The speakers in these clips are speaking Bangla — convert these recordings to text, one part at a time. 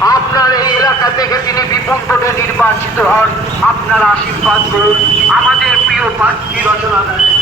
আপনার এই এলাকা থেকে তিনি বিপুল ভোটে নির্বাচিত হন। আপনার আশীর্বাদ করুন। আমাদের প্রিয় প্রার্থী রচনা ব্যানার্জি।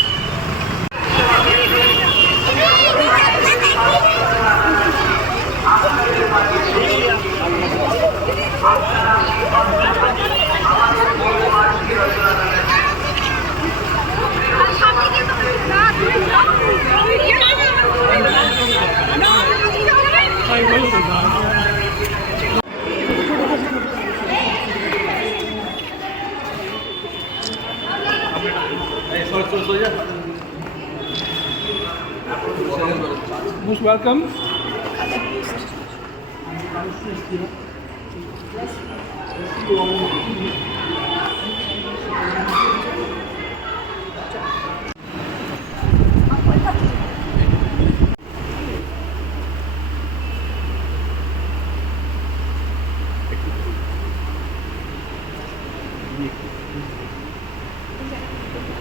Most welcome.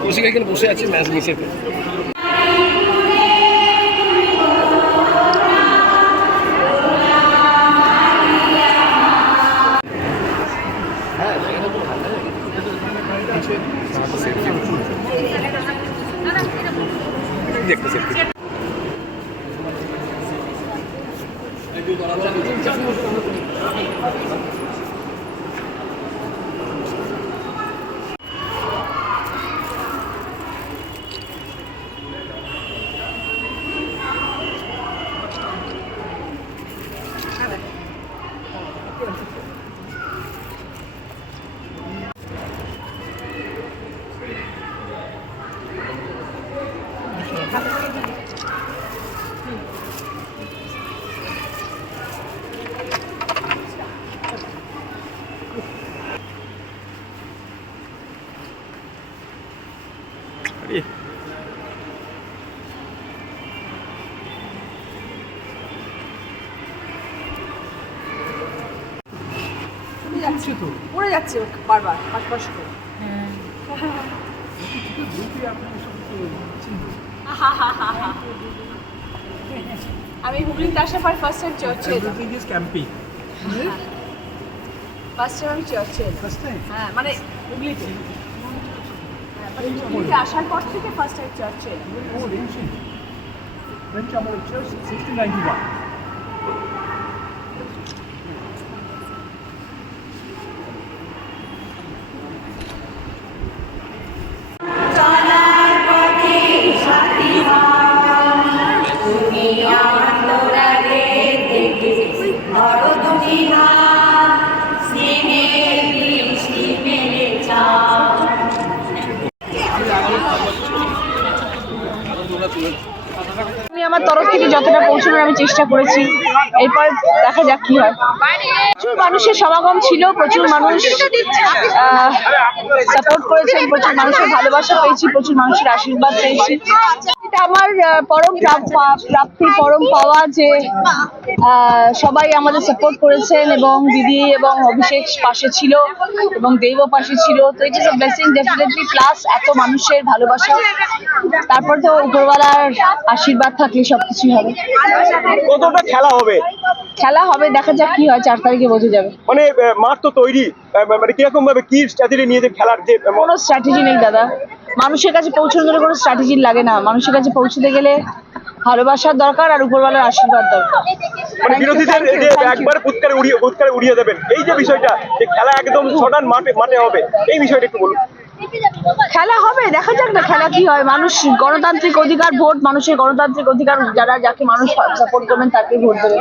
কৌশিক এখানে বসে আছে ম্যাচ নিচে দেখতে সেলফি উড়ে যাচ্ছে উড়ে যাচ্ছে বারবার পাশপাশ করে। আমি হুগলিতে আসার পর ফার্স্ট টাইম চার্চে camping. ফার্স্ট টাইম আমি চার্চে. হ্যাঁ মানে হুগলিতে। হ্যাঁ, মানে হুগলিতে আসার পর থেকে ফার্স্ট টাইম চার্চে ancient. French Catholic Church, 1691. তরফ পৌঁছানোর আমি চেষ্টা করেছি। এরপর দেখা যাক কি হয়। প্রচুর মানুষের সমাগম ছিল, প্রচুর মানুষ সাপোর্ট করেছেন, প্রচুর মানুষের ভালোবাসা পেয়েছি, প্রচুর মানুষের আশীর্বাদ পেয়েছি। আমার পরম প্রাপ্তি পরম পাওয়া যে সবাই আমাদের সাপোর্ট করেছেন এবং দিদি এবং অভিষেক পাশে ছিল এবং দেব পাশে ছিল। তো it is a blessing definitely plus এত মানুষের ভালোবাসা। তারপর তো উপরওয়ালার আশীর্বাদ থাকলে সবকিছুই হবে। কতটা খেলা হবে? খেলা হবে দেখা যাক কি হয় চার তারিখে বোঝা যাবে। মানে মাঠ তো তৈরি। মানে কীরকম ভাবে কি স্ট্র্যাটেজি নিয়ে যে খেলার যে কোনো স্ট্র্যাটেজি নেই দাদা। মানুষের কাছে পৌঁছানোর জন্য কোনো স্ট্র্যাটেজি লাগে না। মানুষের কাছে পৌঁছতে গেলে ভালোবাসার দরকার আর উপরওয়ালার আশীর্বাদ দরকার। মানে বিরোধীদের যে একবার ফুৎকারে উড়িয়ে ফুৎকারে উড়িয়ে দেবেন। এই যে বিষয়টা যে খেলা একদম সমান মাঠে মাঠে হবে এই বিষয়টা একটু বলুন। খেলা হবে, দেখা যাক না খেলা কি হয়। মানুষ গণতান্ত্রিক অধিকার ভোট, মানুষের গণতান্ত্রিক অধিকার, যারা যাকে মানুষ সাপোর্ট করবেন তাকে ভোট দেবে